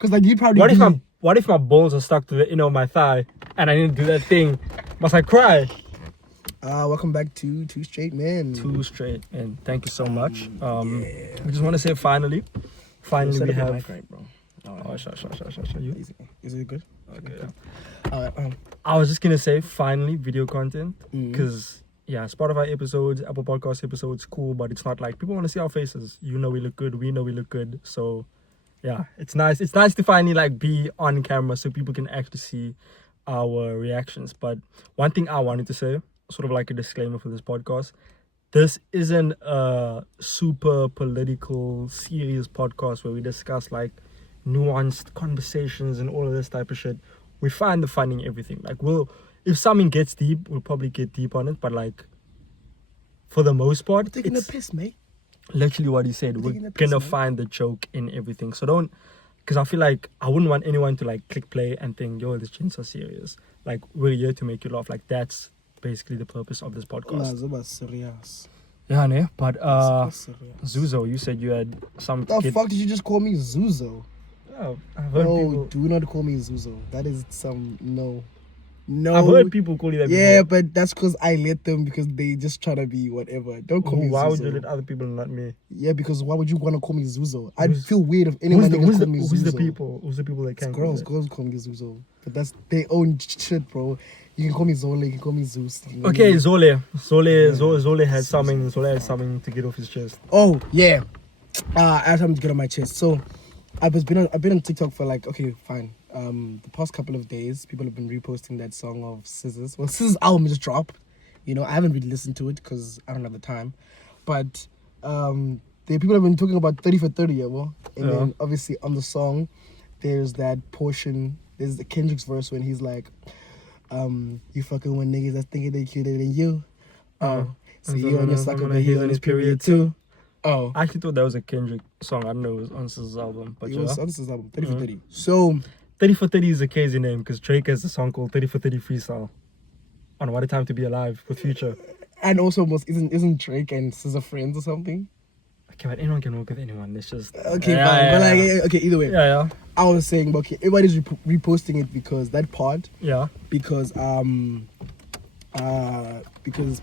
Because like you probably. What if my balls are stuck to the inner of my thigh and I need to do that thing? Must I cry? Welcome back to Two Straight Men. Two straight, and thank you so much. We just want to say finally we have. Mic right, bro. Oh, sure. You? Easy. Is it good? Okay. I was just gonna say finally video content because Spotify episodes, Apple Podcast episodes, cool, but it's not like people want to see our faces. You know we look good. We know we look good. So yeah, it's nice. It's nice to finally like be on camera so people can actually see our reactions. But one thing I wanted to say, sort of like a disclaimer for this podcast, this isn't a super political, serious podcast where we discuss like nuanced conversations and all of this type of shit. We find the fun in everything. Like if something gets deep, we'll probably get deep on it. But like, for the most part, We're taking a piss, mate. Literally what he said. We're gonna find the joke in everything. So don't, because I feel like I wouldn't want anyone to like click play and think, yo, this chin's so serious. Like, we're here to make you laugh. Like, that's basically the purpose of this podcast. Nah, serious. Yeah, ne? But Zuzo, you said you had some. The fuck did you just call me Zuzo? Oh, I've heard people. Do not call me Zuzo. That is some no. I've heard people call you that. Yeah, before. but that's because I let them because they just try to be whatever. Don't call me Zuzo. Why would you let other people, not me? Yeah, because why would you want to call me Zuzo? I'd feel weird if anyone called me Zuzo. Who's the people? Who's the people that can't? Girls call me Zuzo. But that's their own shit, bro. You can call me Zole. You can call me Zeus. Okay, Zole had something. Zole had something to get off his chest. Oh yeah, I have something to get on my chest. So I've been on TikTok for like, okay, fine. The past couple of days, people have been reposting that song of SZA's. Well, SZA's album just dropped. You know, I haven't really listened to it because I don't have the time. But the people have been talking about 30 for 30, yeah, well. And then obviously on the song, there's that portion. There's the Kendrick's verse when he's like, you fucking with niggas that's thinking they cuter than you. So you on your sucker, but he's on his period too. Oh, I actually thought that was a Kendrick song. I don't know, it was on SZA's album, but it was on SZA's album, 30 for 30. So 30 for 30 is a crazy name because Drake has a song called 30 for 30 Freestyle on What a Time to Be Alive with Future. And also, isn't Drake and SZA friends or something? Okay, but anyone can work with anyone. It's just okay, fine. But like, okay, either way. Yeah. I was saying, okay, everybody's reposting it because that part. Yeah. Because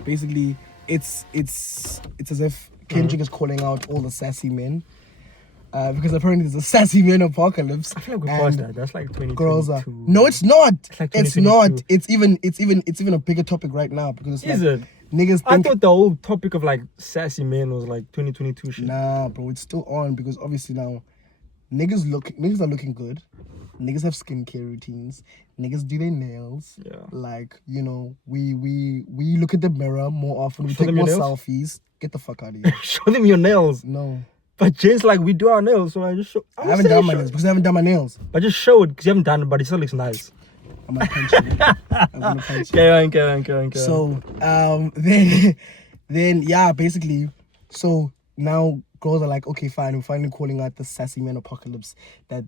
basically it's as if Kendrick is calling out all the sassy men. Because apparently there's a sassy man apocalypse. I feel like we paused that. That's like 2022. Girls are. No, it's not. It's like it's not. It's even a bigger topic right now because it's it? Niggas I thought the whole topic of like sassy men was like 2022 shit. Nah, bro, it's still on because obviously now niggas are looking good. Niggas have skincare routines. Niggas do their nails. Yeah. Like, you know, we look at the mirror more often. We take more selfies. Get the fuck out of here. Show them your nails. No. But James, like, we do our nails, so I just show. I haven't done my nails because I haven't done my nails. But just show it because you haven't done it, but it still looks nice. I'm gonna punch you. I'm gonna punch you. Carry on. So, then yeah, basically, so now girls are like, okay, fine, we're finally calling out the sassy man apocalypse that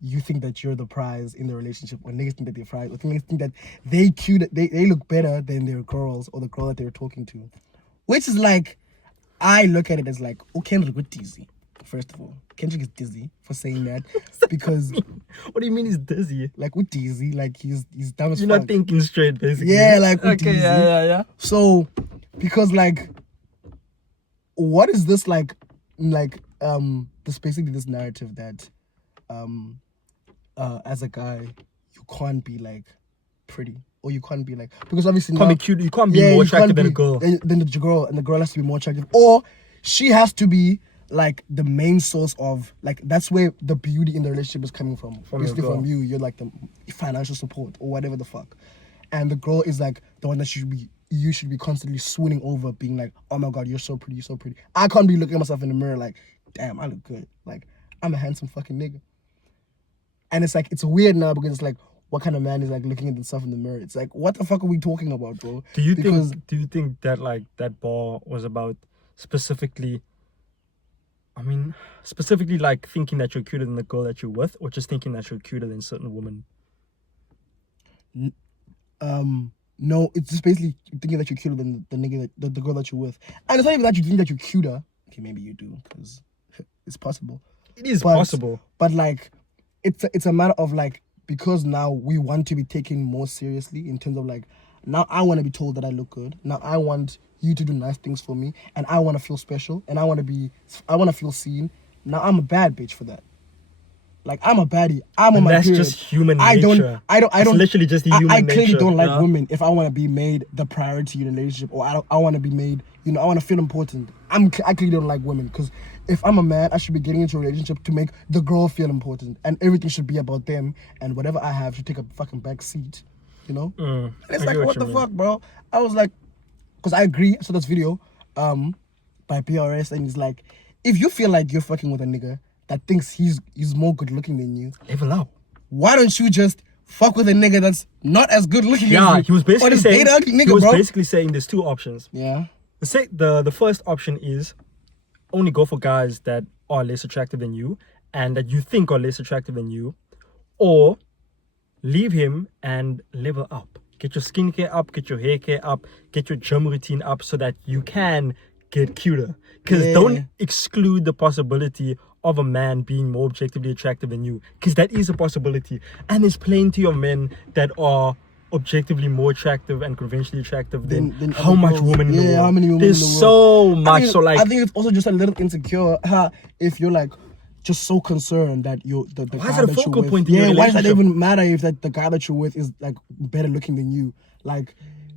you think that you're the prize in the relationship, or niggas think that they're prize, or niggas think that they look better than their girls or the girl that they're talking to, which is like, I look at it as like, oh, Kendrick with dizzy. First of all, Kendrick is dizzy for saying that because. What do you mean he's dizzy? Like with dizzy, like he's dumb as fuck. You're not thinking straight, basically. Yeah, like with okay, dizzy. Yeah. So, because like, what is this like this basically this narrative that, as a guy, you can't be like pretty. Or you can't be like, because obviously you can't be cute. You can't be more attractive than a girl. Than the girl, and the girl has to be more attractive, or she has to be like the main source of like that's where the beauty in the relationship is coming from. Basically from you, you're like the financial support or whatever the fuck, and the girl is like the one that you should be constantly swooning over, being like, oh my god, you're so pretty, you're so pretty. I can't be looking at myself in the mirror like, damn, I look good. Like I'm a handsome fucking nigga, and it's like it's weird now because it's like. What kind of man is like looking at himself in the mirror? It's like, what the fuck are we talking about, bro? Do you think that like that bar was about specifically like thinking that you're cuter than the girl that you're with, or just thinking that you're cuter than certain women? No, it's just basically thinking that you're cuter than the nigga the girl that you're with, and it's not even that you think that you're cuter. Okay, maybe you do because it's possible. It is possible, but like it's a matter of like, because now we want to be taken more seriously in terms of like, now I want to be told that I look good. Now I want you to do nice things for me, and I want to feel special, and I want to feel seen. Now I'm a bad bitch for that. Like, I'm a baddie. I'm on my that's period. just human I don't. nature. I don't. It's literally just the human I clearly nature, don't like yeah. women if I want to be made the priority in a relationship, or I want to be made. I want to feel important. I clearly don't like women, because if I'm a man, I should be getting into a relationship to make the girl feel important, and everything should be about them, and whatever I have should take a fucking back seat. And it's I like, get what you the mean. fuck, bro? I was like, because I agree. I saw this video, by PRS, and he's like, if you feel like you're fucking with a nigga that thinks he's more good looking than you, Level up. why don't you just fuck with a nigga that's not as good looking as Yeah, you? he was Or basically just saying. date an ugly nigga, He was bro. basically saying there's two options. Yeah. The first option is only go for guys that are less attractive than you and that you think are less attractive than you, or leave him and level up. Get your skincare up, get your hair care up, get your gym routine up so that you can get cuter. Because Yeah. don't exclude the possibility of a man being more objectively attractive than you, because that is a possibility. And there's plenty of men that are objectively more attractive and conventionally attractive than how other much girls. women in the Yeah, world. how many women There's in the so world. much. I think it's also just a little insecure if you're like just so concerned that the Why guy is that a that you're focal with, point in your why does that relationship? even matter if that the guy that you're with is like better looking than you? Like,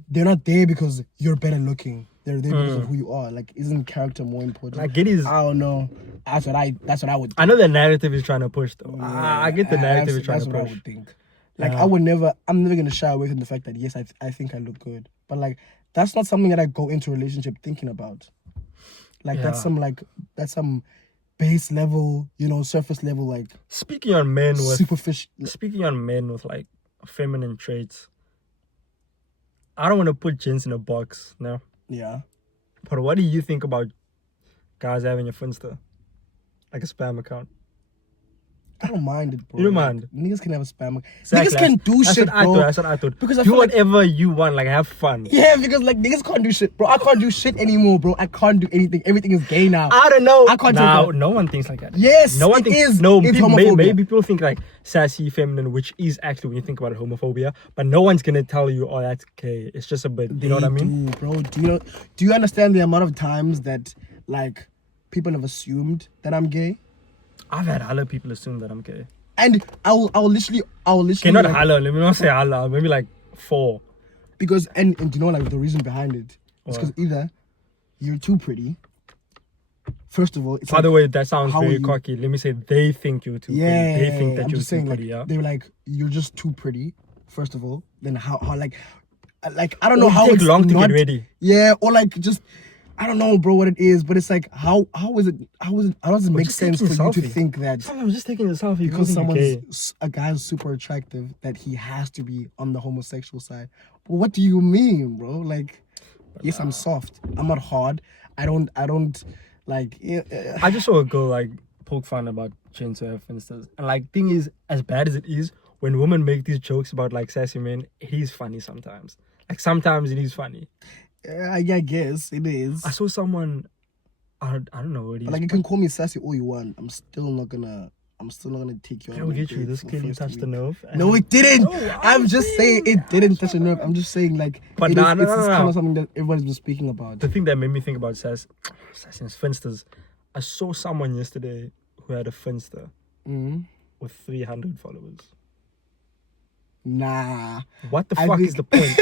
they're not there because you're better looking. They're there because of who you are. Like, isn't character more important? I get his. I don't know. That's what I would. I know the narrative is trying to push though. I get the narrative is trying that's to what I push. would think. Like, Yeah. I'm never gonna shy away from the fact that yes, I think I look good, but like, that's not something that I go into a relationship thinking about. Like, that's Yeah. some base level, surface level, like Speaking on men with superficial. like feminine traits, I don't want to put gents in a box now. Yeah. But what do you think about guys having a Finsta, like a spam account? I don't mind it, bro. You don't Like, mind? Niggas can have a spam. Exactly. Niggas can do That's shit, what I bro. thought. That's what I thought. Because I do feel like- whatever you want. Like, have fun. Yeah, because like niggas can't do shit, bro. I can't do shit anymore, bro. I can't do anything. Everything is gay now. I don't know. I can't now, take that. no one thinks like that. Yes, no one it thinks. is. No, It's people, homophobia. maybe people think like sassy, feminine, which is actually when you think about it, homophobia. But no one's gonna tell you, oh, that's gay. It's just a bit. You know what I mean? Do, bro. Do you understand the amount of times that like people have assumed that I'm gay? I've had other people assume that I'm gay. And I'll literally Okay, not like, hello. Let me not say hello. Maybe like 4. because and you know like the reason behind it is because either you're too pretty. First of all, it's By like, the way, that sounds how are very you- cocky. Let me say they think you're too yeah, pretty. They think that I'm you're just too saying, pretty. like, Yeah. they were like, you're just too pretty. First of all, then how like I don't know Or how take it's long to not, get ready. Yeah, or like just I don't know, bro, what it is, but it's like how does it make just sense for taking a you to selfie. think that Sometimes just taking a selfie because because gay. a guy's super attractive that he has to be on the homosexual side? But what do you mean, bro? Like, yes, I'm soft. I'm not hard. I don't like. I just saw a girl like poke fun about chains to have Finstas, and like thing is, as bad as it is, when women make these jokes about like sassy men, it is funny sometimes. Like sometimes it is funny. I guess it is. I saw someone, I don't know what it is. But like, you can call me sassy all you want. I'm still not gonna take you I on. will my get you. date This for the clearly first touched the week. nerve. No, it didn't. No, I'm just saying it didn't touch a nerve. I'm just saying like, But it's no. kind of something that everybody's been speaking about. The thing that made me think about sassy Finstas, I saw someone yesterday who had a Finsta with 300 followers. Nah. What the I fuck think- is the point?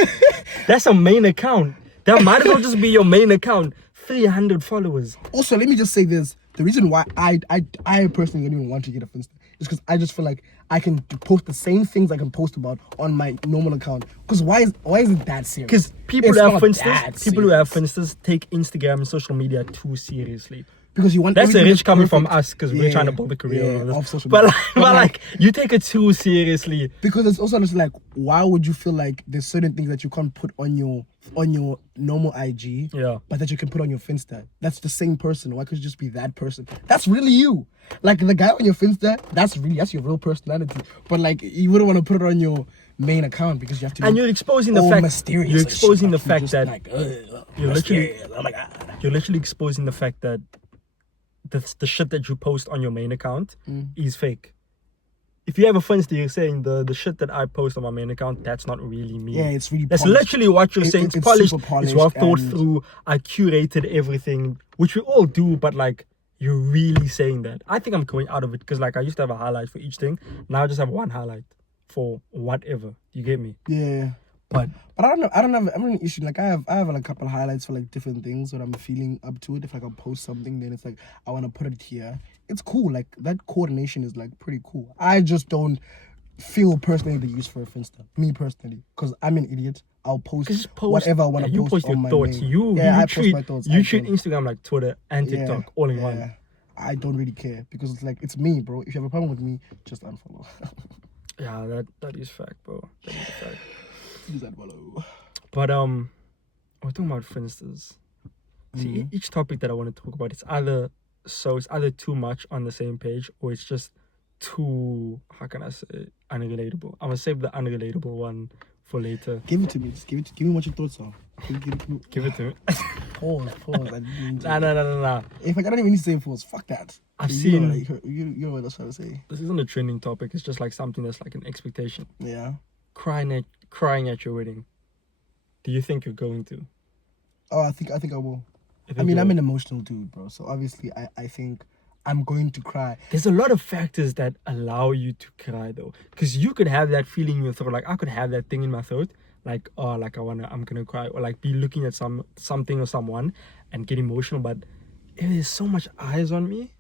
That's a main account. That might as well just be your main account. 300 followers. Also, let me just say this: the reason why I personally don't even want to get a Finsta is because I just feel like I can post the same things I can post about on my normal account. Because why is it that serious? Because people It's who have not that Finstas, people who have serious. Finstas take Instagram and social media too seriously. Because you want That's a everything rich coming from perfect. us because we're Yeah, trying to build a career yeah, on this. off social But media. like, you take it too seriously. Because it's also just like, why would you feel like there's certain things that you can't put on your normal IG, Yeah. but that you can put on your Finsta? That's the same person. Why could you just be that person? That's really you. Like the guy on your Finsta, that's your real personality. But like, you wouldn't want to put it on your main account because you have to. And look you're exposing the all fact. mysterious You're and shit, exposing like the you fact just that like, you're literally- mysterious. Oh my god. you're literally exposing the fact that the shit that you post on your main account is fake. if you have a Finsta, you're saying the shit that I post on my main account, that's not really me. Yeah, it's really That's polished. literally what you're saying. It's It's polished. super polished It's well thought and- through. I curated everything, which we all do, but like you're really saying that. I think I'm going out of it because like I used to have a highlight for each thing. Now I just have one highlight for whatever. You get me? Yeah. But But I don't know. I don't have an issue. Like I have like a couple of highlights for like different things when I'm feeling up to it. If like I post something, then it's like I want to put it here. It's cool. Like that coordination is like pretty cool. I just don't feel personally the use for a Finsta. Me personally, because I'm an idiot. I'll post, just post whatever I want to you post post on your my thoughts. main. You I post treat my thoughts. you I treat don't. Instagram like Twitter and TikTok all in one. I don't really care because it's like it's me, bro. If you have a problem with me, just unfollow. Yeah, that is fact, bro. That is fact. Please unfollow. But we're talking about Finstas. See, each topic that I want to talk about, it's either too much on the same page or it's just too, how can I say, unrelatable. I'm gonna save the unrelatable one for later. Give it to me. Just give me what your thoughts are. Give it to me. Pause. I didn't mean to. Nah. If I don't even need to say pause, fuck that. I've You seen- know, like, you know what I was trying to say. This isn't a trending topic. It's just like something that's like an expectation. Yeah. Crying at your wedding. Do you think you're going to? Oh, I think I will. You I think mean, you I'm will? an emotional dude, bro. So obviously, I think I'm going to cry. There's a lot of factors that allow you to cry though, because you could have that feeling in your throat. Like I could have that thing in my throat, like oh, like I'm gonna cry, or like be looking at something or someone and get emotional. But if there's so much eyes on me,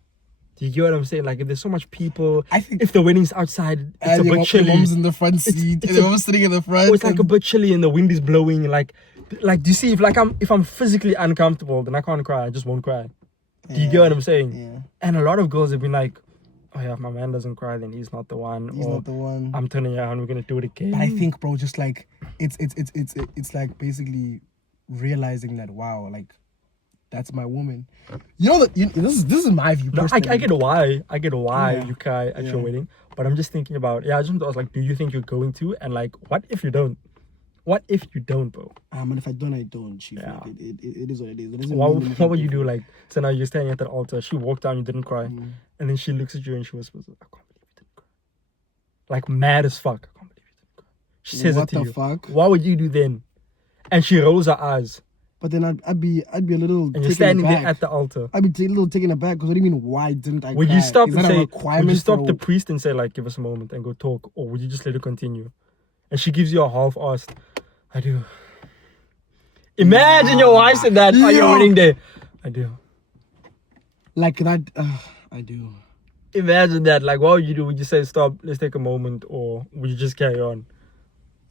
do you get what I'm saying? Like if there's so much people, I think if the wedding's outside, it's a and bit your chilly. mom's in the front seat, it's and your mom's sitting in the front. Or it's like a and- bit chilly and the wind is blowing. Like do you see if I'm physically uncomfortable, then I can't cry. I just won't cry. Do you get what I'm saying? Yeah. And a lot of girls have been like, oh yeah, if my man doesn't cry, then he's not the one. He's or not the one. I'm turning around, we're gonna do it again. But I think, bro, just like it's like basically realizing that wow, like that's my woman. You know that this is my view. No, I Personally. get why Yeah. you cry at your Yeah. wedding, but I'm just thinking about I just was like, do you think you're going to? And like, what if you don't? What if you don't, bro? And if I don't, I don't. Chief. Yeah. Like, it is what it is. It doesn't What mean anything would you do? different. Like, so now you're standing at that altar. She walked down, you didn't cry, Mm. and then she looks at you and she whispers, "I can't believe you didn't cry." Like mad as fuck. I can't believe you didn't cry. She says What it to the you. fuck? What would you do then? And she rolls her eyes, But then I'd be a little. and you're taken standing there aback. at the altar. I'd be a little taken aback because what do you mean? Why didn't I? Would cry? you stop Is and that a say? requirement Would you stop for- the priest and say like, "Give us a moment and go talk," or would you just let it continue? And she gives you a half-assed, "I do." Imagine your wife said that on your Yo. wedding day. I do. like that? I do. Imagine that. Like, what would you do? Would you say, "Stop, let's take a moment," or would you just carry on?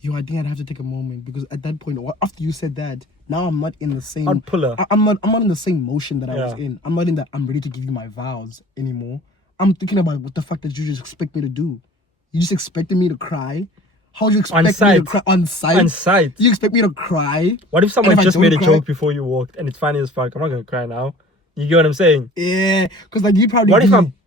Yo, I think I'd have to take a moment because at that point, after you said that, now I'm not in the same. I'd pull her. I'm not in the same motion that I was Yeah. in. I'm not in that. I'm ready to give you my vows anymore. I'm thinking about what the fuck did you just expect me to do? You just expected me to cry? How would you expect me to sight. cry on sight? On sight. You expect me to cry? What if someone if I just don't made a cry- joke before you walked and it's funny as fuck? I'm not gonna cry now. You get what I'm saying? Yeah, because like you probably.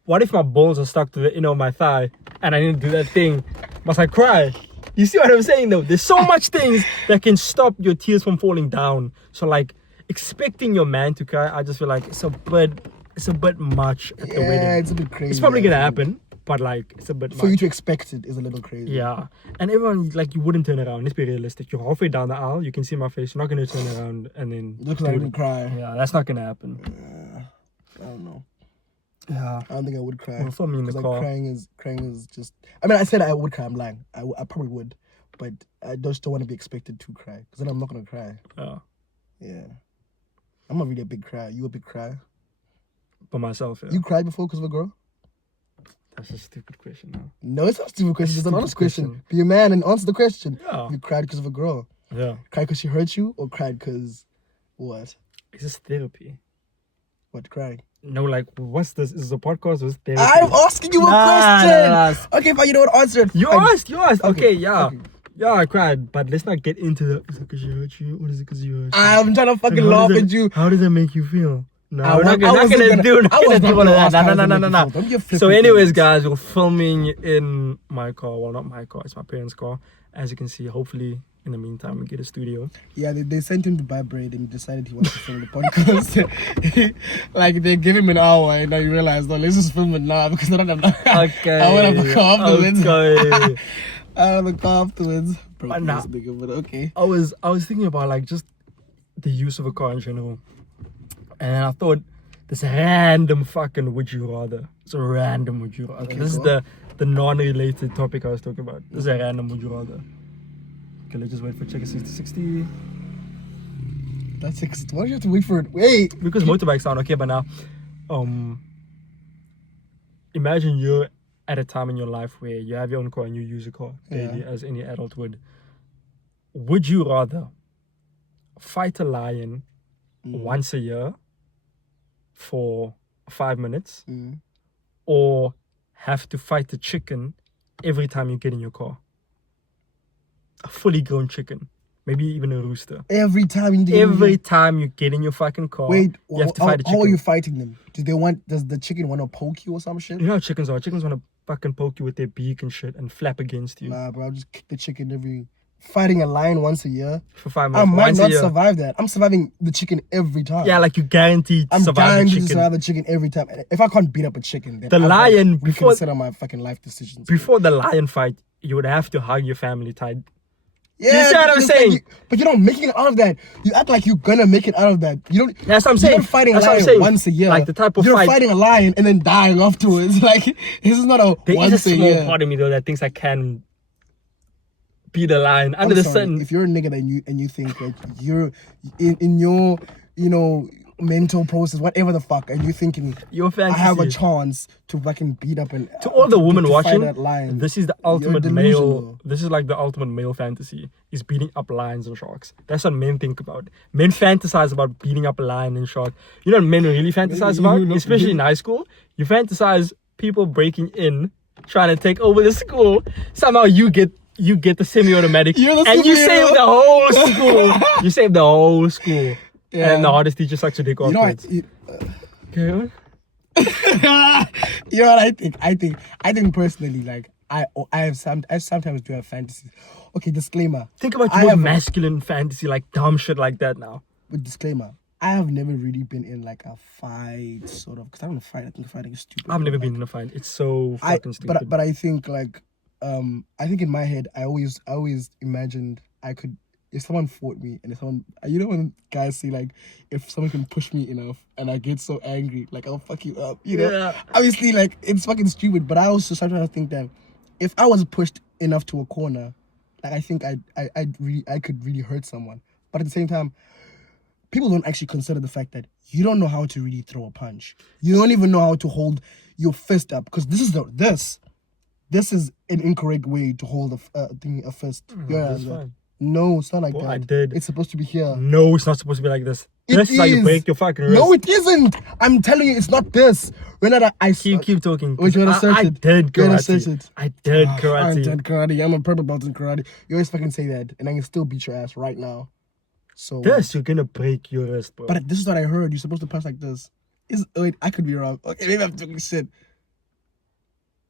What if my balls are stuck to the inner of my thigh and I need to do that thing? Must I cry? You see what I'm saying though? There's so much things that can stop your tears from falling down. So like expecting your man to cry, I just feel like it's a bit much at the Yeah, wedding. it's a bit crazy. It's probably I gonna think. happen, but like it's a bit For you much. to expect it is a little crazy. Yeah. And everyone like you wouldn't turn around. Let's be realistic. You're halfway down the aisle, you can see my face, you're not gonna turn around and then Looks like I do didn't it. cry. Yeah, that's not gonna happen. I don't know. Yeah. I don't think I would cry. Well, for me in the 'Cause, car. crying is just. I mean, I said I would cry. I'm lying. I probably would, but I just don't want to be expected to cry because then I'm not gonna cry. Yeah. Yeah, I'm not really a big crier. You a big crier? By myself, yeah. You cried before because of a girl? That's a stupid question now. No, it's not a stupid question. It's an Stupid honest question. question. Be a man and answer the question. Yeah. You cried because of a girl? Yeah. Cried because she hurt you, or cried because what? Is this therapy? What crying? No, like, what's this? Is this a podcast? What's therapy? I'm asking you a Nah, question. nah, Okay, fine. You know what? Answer it. You Fine. asked. Okay, Okay, yeah. okay. Yeah, I cried, but let's not get into the. Is it because she hurt you, or is it because you hurt? I'm trying to fucking And how laugh does at you. How does that make you feel? No, I we're not wasn't gonna gonna- do I was not all gonna of ask that. how does it No. make you feel. Don't be a So, flippant anyways, idiot. guys, we're filming in my car. Well, not my car. It's my parents' car. As you can see, hopefully in the meantime we get a studio. Yeah, they sent him to buy bread and he decided he wanted to film the podcast. Like, they give him an hour and now you realize, no, let's just film it now because I don't have enough. Okay. I want to have a car afterwards. Okay. I have a car afterwards. But nah. But okay. I was thinking about like just the use of a car in general, and I thought this random fucking would you rather. It's a random would you rather. Okay, This is the non-related topic I was talking about. This is a random would you rather. Okay, let's just wait for checker 6060 That's it. Why do you have to wait for it? Wait. because motorbikes sound okay. But now, imagine you're at a time in your life where you have your own car and you use a car daily as any adult would. Would you rather fight a lion once a year for 5 minutes or have to fight a chicken every time you get in your car? A fully grown chicken, maybe even a rooster. Every time you Every time you get in your fucking car, wait, you have to fight a chicken. how are you fighting them? Does the chicken want to poke you or some shit? You know how chickens are. Chickens want to fucking poke you with their beak and shit and flap against you. Nah, bro, I'll just kick the chicken fighting a lion once a year. For 5 I minutes. might once a not year. survive that. I'm surviving the chicken every time. Yeah, like you guaranteed to I'm survive the guaranteed to chicken. survive the chicken every time. And if I can't beat up a chicken, then The I'm lion, like, before- reconsider my fucking life decisions. Before the lion fight, you would have to hug your family tight. Yeah, you see what I'm it's saying? Like but you're not making it out of that. You act like you're gonna make it out of that. You don't. That's what I'm You're saying. not fighting That's a what I'm lion saying. once a year. Like the type of you're fight. fighting a lion and then dying afterwards. Like this is not a There once is a a small year. part of me though that thinks I can beat a lion under I'm the sorry, sun. if you're a nigga and you think that you're in your mental process, whatever the fuck, and you're thinking Your I fantasy. have a chance to fucking beat up and To all the women to fight watching, that lion. this is the ultimate male. delusional. This is like the ultimate male fantasy: is beating up lions and sharks. That's what men think about. Men fantasize about beating up a lion and shark. You know what men really fantasize Maybe you about, know- especially in high school. You fantasize people breaking in, trying to take over the school. Somehow you get the semi-automatic, You're the and you superhero. save the whole school. You save the whole school. Yeah. And the hardest teacher sucks your dick off. You know what? Okay, on. You know what I think personally, like I sometimes do have fantasies. Okay, disclaimer. Think about I your have a- masculine fantasy, like dumb shit like that now. With disclaimer, I have never really been in like a fight, sort of, because I don't fight. I think fighting is stupid. I've never but, been like, in a fight. It's so fucking stupid. but I think like I think in my head I always imagined I could, if someone fought me and if someone, you know when guys say like, if someone can push me enough and I get so angry, like I'll fuck you up, you know? Yeah. Obviously, like it's fucking stupid, but I also sometimes think that if I was pushed enough to a corner, like I think I could really hurt someone. But at the same time, people don't actually consider the fact that you don't know how to really throw a punch. You don't even know how to hold your fist up, because this is an incorrect way to hold a fist. That's fine. No, it's not like Well, that. I did. It's supposed to be here. No, it's not supposed to be like this. It This is how you is. break your fucking wrist. No, it isn't. I'm telling you, it's not this. Renata, Keep talking. Wait, you wanna search I it? did You wanna search karate. it? I did I karate. did karate. I'm a purple belt in karate. You always fucking say that, and I can still beat your ass right now. So This, you're gonna break your wrist, bro. but this is what I heard. You're supposed to punch like this. Wait, I could be wrong. Okay, maybe I'm talking shit.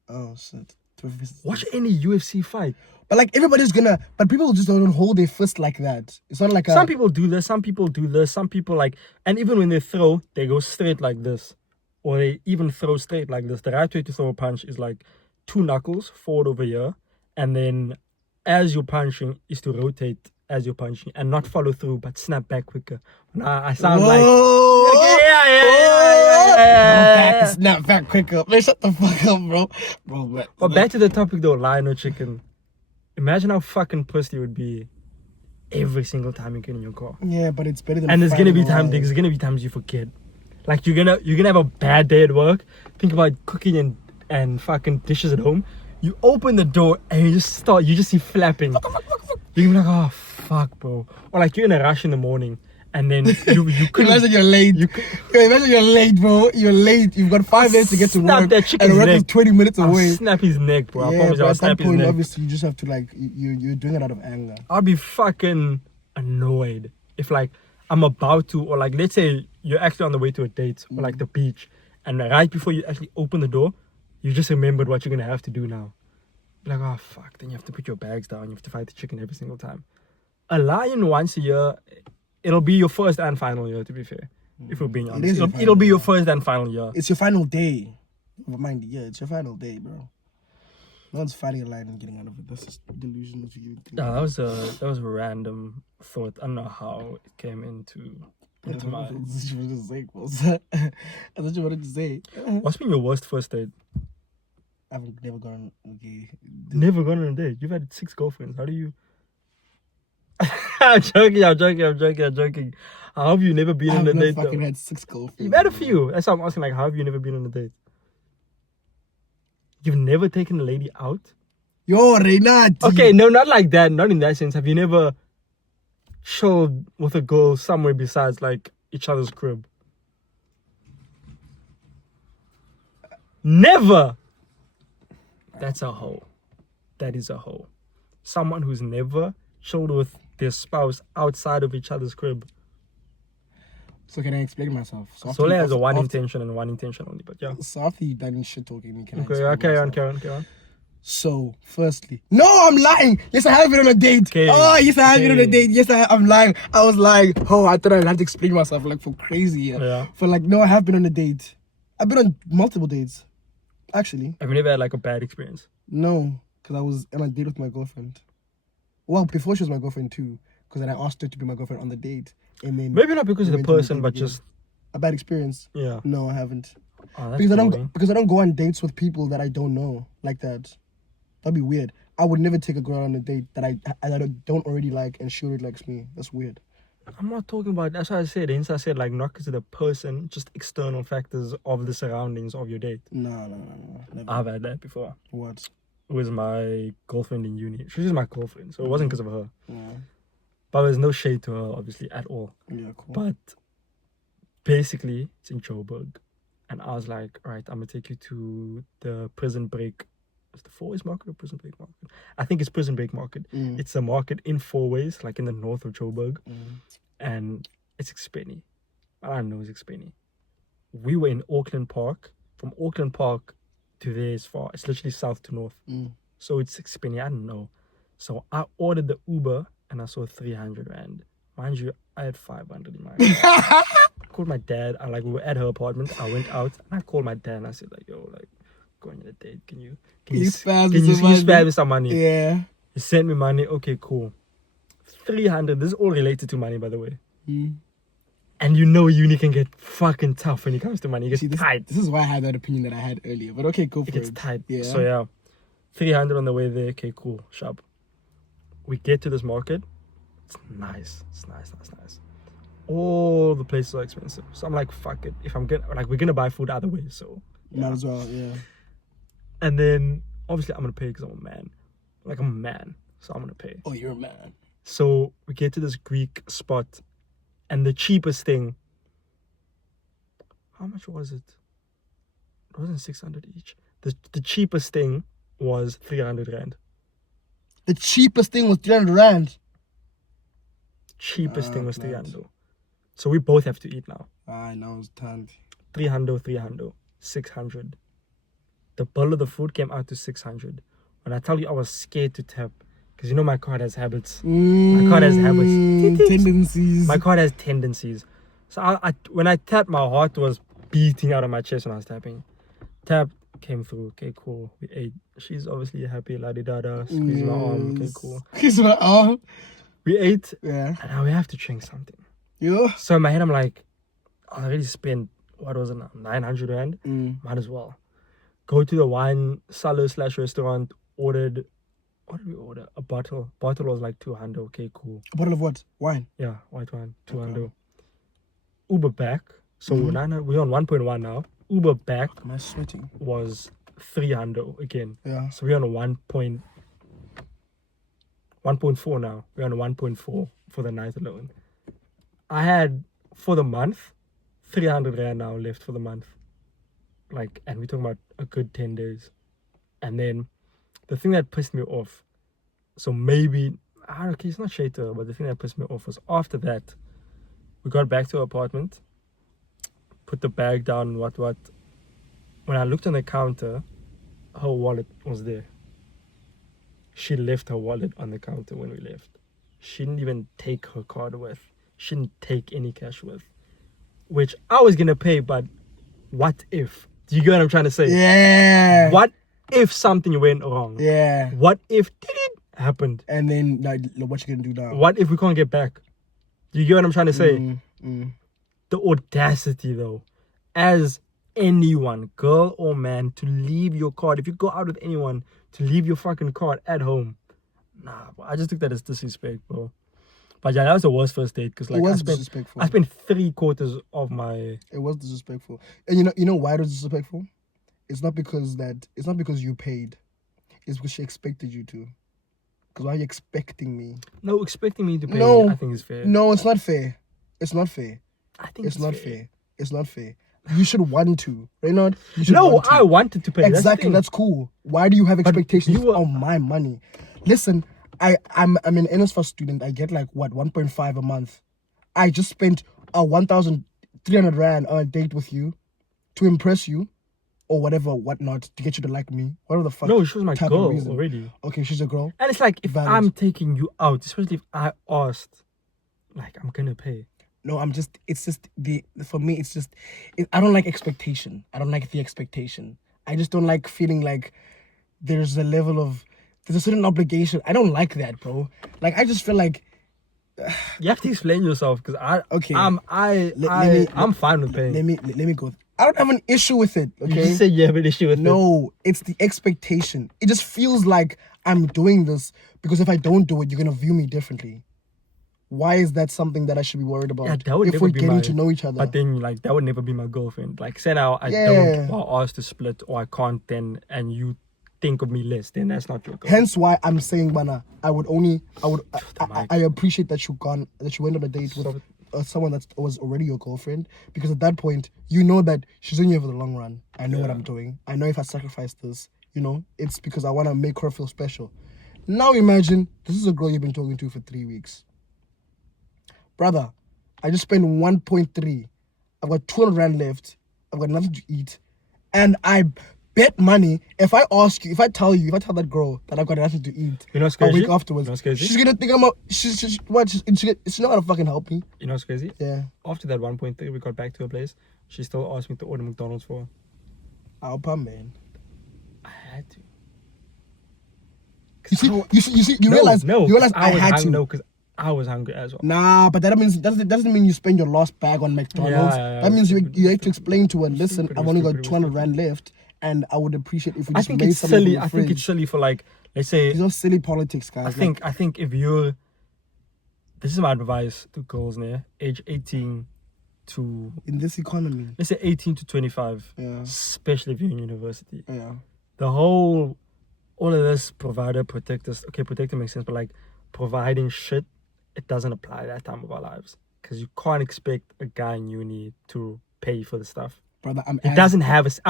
Oh shit. Watch any UFC fight. But like but people just don't hold their fist like that. It's not like Some people do this, some people do this, some people like, and even when they throw, they go straight like this. Or they even throw straight like this. The right way to throw a punch is like 2 knuckles forward over here. And then as you're punching is to rotate as you're punching and not follow through, but snap back quicker. Nah, I sound like... Yeah. Snap back quicker. Man, shut the fuck up, bro. But back to the topic though, lion or chicken. Imagine how fucking pissed you would be every single time you get in your car. Yeah, but it's better than. And there's gonna be fighting times lions. you forget. Like you're gonna have a bad day at work. Think about cooking and fucking dishes at home. You open the door and you just see flapping. You're gonna be like, oh fuck, bro. Or like you're in a rush in the morning and then you couldn't. Imagine you're late. Imagine you're late, bro. You're late. You've got 5 minutes to get to Snap work, that and chicken's work is neck. 20 minutes I'll away. snap his neck, bro. I Yeah, promise you, but I'll at that snap his point, neck. obviously, you just have to like you're doing it out of anger. I'll be fucking annoyed if like I'm about to, or like let's say you're actually on the way to a date or like the beach, and right before you actually open the door, you just remembered what you're gonna have to do now. Be like, oh fuck, then you have to put your bags down, you have to fight the chicken every single time. A lion once a year, it'll be your first and final year, to be fair. If we're being It honest. is your It'll be your final first and final year. It's your final day. Never mind the year. It's your final day, bro. No one's fighting a line and getting out of it. That's just delusional to you. That was a random thought. I don't know how it came into my. That's what you wanted to say, Quills. That's what you wanted to say. What's been your worst first date? I've never gone. Okay. Never gone on a date. You've had 6 girlfriends. How do you? I'm joking. How have you never been on a I've date? fucking Though? had 6 girlfriends. You've had a few. That's why I'm asking. Like, how have you never been on a date? You've never taken a lady out? Yo, Reynat. Okay, no, not like that. Not in that sense. Have you never chilled with a girl somewhere besides like each other's crib? Never. That's a hoe. That is a hoe. Someone who's never chilled with their spouse outside of each other's crib. So can I explain myself? So Sole has a one after- intention and one intention only, but yeah. So after you done shit talking me, can I Okay, explain carry on, myself? carry on. So, firstly, no, I'm lying. Yes, I have been on a date. Okay. Oh, yes, I have been on a Okay. date. Yes, I'm lying. I was lying. Oh, I thought I'd have to explain myself like for crazy. Yeah. For like, no, I have been on a date. I've been on multiple dates, actually. Have you never had like a bad experience? No, because I was on a date with my girlfriend. Well, before she was my girlfriend too, because then I asked her to be my girlfriend on the date, and then Maybe not because of we the went on a person, date but again. just a bad experience. yeah. No, I haven't. Oh, that's Because I boring. don't go on dates with people that I don't know like that. That'd be weird. I would never take a girl on a date that I don't already like and she already likes me. That's weird. I'm not talking about. That's why I said. Hence, I said like not because of the person, just external factors of the surroundings of your date. No. Never. I've had that before. What? It was my girlfriend in uni. She was my girlfriend, so it wasn't because of her. Yeah. But there's no shade to her, obviously, at all. Yeah, cool. But basically, it's in Joburg, and I was like, all right, I'm gonna take you to the Prison Break. Is the Four Ways Market or Prison Break Market? I think it's Prison Break Market. Mm. It's a market in Four Ways, like in the north of Joburg, Mm. and it's expenny. I don't know, it's expenny. We were in Auckland Park. From Auckland Park to there is far. It's literally south to north. Mm. So it's expenny. I don't know. So I ordered the Uber and I saw 300 Rand. Mind you, I had 500 in my account. I called my dad. We were at her apartment. I went out and I called my dad and I said like, yo, like, going on a date. Can you spare me can you some money? spare me some money? Yeah. He sent me money. Okay, cool. 300. This is all related to money, by the way. Mm. And you know uni can get fucking tough when it comes to money. It gets See, tight. this is why I had that opinion that I had earlier. But okay, go for It gets it. tight. Yeah. So yeah, 300 on the way there. Okay, cool. Sharp. We get to this market. It's nice. It's nice. All the places are expensive. So I'm like, fuck it. If I'm gonna we're gonna buy food either way. So Might as well, yeah. and then obviously I'm gonna pay because I'm a man. Like I'm a man, so I'm gonna pay. Oh, you're a man. So we get to this Greek spot, and the cheapest thing. How much was it? It wasn't 600 each. The cheapest thing was 300 Rand. The cheapest thing was 300 Rand. Cheapest thing was mad. 300. So we both have to eat now. I know, it's turned. 300, 600. The bill of the food came out to 600. When I tell you I was scared to tap, because you know my card has habits. My card has habits. Tendencies. My card has tendencies. So I when I tapped, my heart was beating out of my chest when I was tapping. Tap came through. Okay, cool. We ate. She's obviously happy. La di da da. Squeeze my arm. Okay, cool. Squeeze my arm. We ate, Yeah. and now we have to drink something. Yo. So in my head, I'm like, I already spent, what was it now? 900 Rand? Mm. Might as well. Go to the wine cellar / restaurant, ordered, what did we order? A bottle. Bottle was like 200. Okay, cool. A bottle of what? Wine. Yeah, white wine, 200. Okay. Uber back. So Mhm. 900, we're on 1.1 now. Uber back Am I sweating? was 300 again. Yeah. So we're on 1.4 now. We're on 1.4 for the night alone. I had, for the month, 300 Rand now left for the month. And we're talking about a good 10 days. And then the thing that pissed me off, so maybe, okay, it's not shade to her, but the thing that pissed me off was after that, we got back to our apartment, put the bag down, what. When I looked on the counter, her wallet was there. She left her wallet on the counter when we left. she didn't even take her card with. She didn't take any cash with. Which I was gonna pay, but what if? Do you get what I'm trying to say? Yeah. What if something went wrong? Yeah. What if it happened? And then like, what you gonna do now? What if we can't get back? Do you get what I'm trying to say? Mm. The audacity, though, as anyone, girl or man, to leave your card. If you go out with anyone, to leave your fucking card at home. Nah, bro, I just took that as disrespect, bro. But yeah, that was the worst first date because like It was disrespectful. I spent 3/4 of my. It was disrespectful, and you know why it was disrespectful? It's not because you paid. It's because she expected you to. Because why are you expecting me? No, expecting me to pay. No. I think is fair. No, it's not fair. It's not fair. I think It's not fair. It's not fair. You should want to, Reynard. No, I wanted to pay. Exactly. That's cool. Why do you have expectations you were- of my money? Listen, I'm an NSFAS student. I get like what 1.5 a month. I just spent 1,300 rand on a date with you to impress you, or whatnot, to get you to like me. Whatever the fuck. No, she was my type of girl reason. already. Okay, she's a girl. And it's like if Valid. I'm taking you out, especially if I asked, like I'm gonna pay. No, it's just for me, I don't like expectation. I don't like the expectation. I just don't like feeling like there's a certain obligation. I don't like that, bro. Like, I just feel like, You have to explain yourself because Okay. I'm fine with paying. let me go. I don't have an issue with it, You okay? just said you have an issue with it. No, it's the expectation. It just feels like I'm doing this because if I don't do it, you're going to view me differently. Why is that something that I should be worried about? Yeah, that would if never we're be getting my- to know each other. But then, like, that would never be my girlfriend. Like, say now I Yeah. don't, or ask to split, or I can't, then, and you think of me less, then that's not your girl. Hence why I'm saying, Bana, I mic. appreciate that you went on a date with someone that was already your girlfriend, because at that point you know that she's in here for the long run. I know what I'm doing. I know if I sacrifice this, it's because I want to make her feel special. Now imagine this is a girl you've been talking to for 3 weeks. Brother, I just spent 1.3. I've got 200 rand left. I've got nothing to eat, and I bet money if I tell that girl that I've got nothing to eat, You know what's a crazy? week afterwards, You know what's crazy? she's gonna think I'm a she's not gonna fucking help me. You know what's crazy? Yeah, After that 1.3, we got back to her place. She still asked me to order McDonald's for her. I'll pump, man. I had to. You realize I had to. No, because I was hungry as well. Nah, but that doesn't mean you spend your last bag on McDonald's. Yeah, that means stupid, you have to explain to her, listen, stupid, I've only got stupid, 200 stupid. rand left, and I would appreciate if we I just think made it's something silly. from the I think fridge. it's silly for like, let's say, These are silly politics, guys. I think if you're, this is my advice to girls near age 18 to, in this economy. let's say 18 to 25, Yeah. especially if you're in university, Yeah. the all of this provider, protector makes sense, but like providing shit, it doesn't apply at that time of our lives because you can't expect a guy in uni to pay for the stuff. Brother, I'm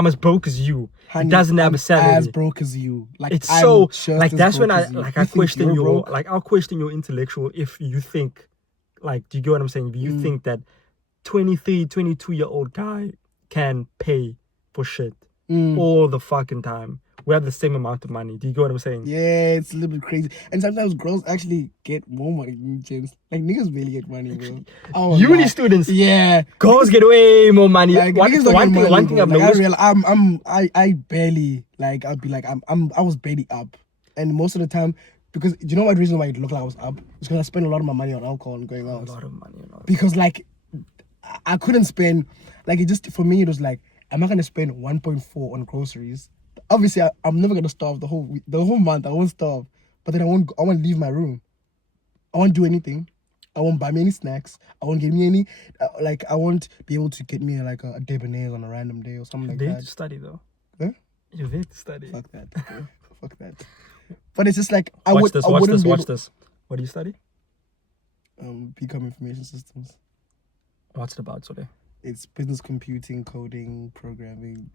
as broke as you. Honey, It doesn't have I'm a salary. as broke as you. Like, It's I'm so just like as that's when broke I as you. like You I think question you're your broke? like I'll question your intellectual if you think like, do you get what I'm saying? If you think that 23, 22-year-old guy can pay for shit all the fucking time. We have the same amount of money. Do you get what I'm saying? Yeah, it's a little bit crazy. And sometimes girls actually get more money than gents. Like, niggas barely get money, bro. Oh, Uni God. students, Yeah. girls get way more money. Like, one niggas don't one get thing, money, one thing bro. I've Like, noticed. I barely, like, I'd be like, I was barely up. And most of the time, because, do you know what reason why it looked like I was up? It's because I spent a lot of my money on alcohol and going out. A lot of money. You know? Because, like, I couldn't spend, like, it just, for me, it was like, am I going to spend 1.4 on groceries? Obviously, I'm never going to starve the whole month. I won't starve. But then I won't leave my room. I won't do anything. I won't buy me any snacks. I won't get me any, I won't be able to get me, like, a debonair on a random day or something like You're there that. to study though. Huh? You're there to study. Fuck that. Bro. Fuck that. But it's just like, Watch this. What do you study? Become information systems. What's it about, Sole? It's business computing, coding, programming.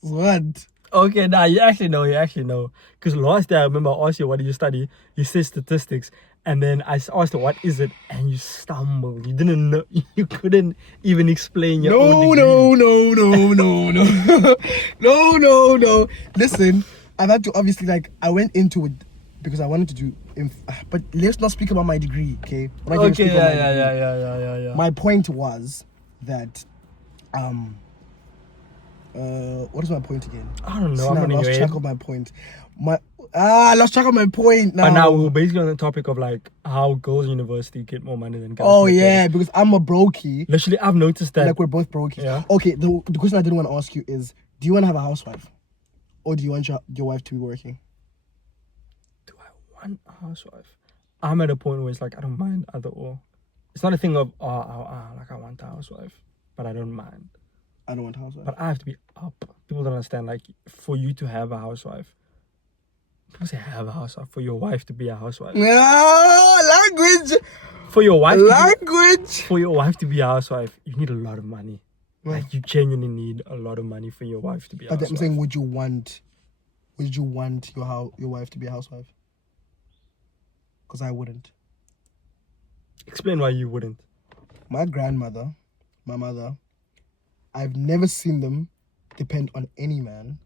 What? Okay, nah, you actually know. Because last day I remember I asked you, what do you study? You said statistics. And then I asked you, what is it? And you stumbled. You didn't know. You couldn't even explain your own degree. No. Listen, I've had to, obviously, like, I went into it because I wanted to do. But let's not speak about my degree, okay? We're not gonna speak about my degree. yeah. My point was that, what is my point again? I don't know. See, I'm now I running lost your track head. of my point. I lost track of my point now. But now we're basically on the topic of like how girls in university get more money than guys. Oh in the yeah, credit. because I'm a brokey. Literally, I've noticed that. Like we're both brokies. Yeah. Okay, the question I didn't want to ask you is, do you want to have a housewife, or do you want your wife to be working? Do I want a housewife? I'm at a point where it's like I don't mind either or. It's not a thing of like I want a housewife, but I don't mind. I don't want a housewife. But I have to be up. People don't understand. Like for you to have a housewife, people say have a housewife. For your wife to be a housewife. Language. For your wife. Language. For your wife to be a housewife, you need a lot of money. Yeah. Like you genuinely need a lot of money for your wife to be a But housewife. I'm saying, would you want your wife to be a housewife? Because I wouldn't. Explain why you wouldn't. My grandmother, my mother, I've never seen them depend on any man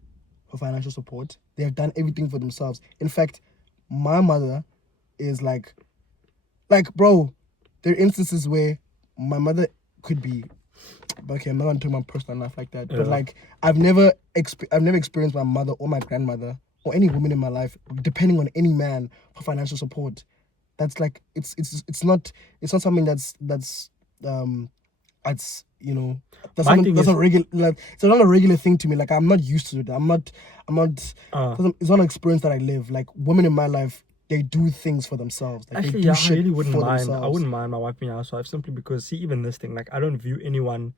for financial support. They have done everything for themselves. In fact, my mother is like, bro, there are instances where my mother could be, okay, I'm not gonna talk about personal life like that, but Yeah. like I've never experienced my mother or my grandmother or any woman in my life depending on any man for financial support. That's like it's not something that's you know, that's My not, thing that's is- not regular. Like, it's not a regular thing to me. Like I'm not used to it. I'm not. It's not an experience that I live. Like women in my life, they do things for themselves. Like, Actually, they do yeah, I shit really wouldn't for mind. I themselves. wouldn't mind my wife being a housewife simply because, see, even this thing, like, I don't view anyone,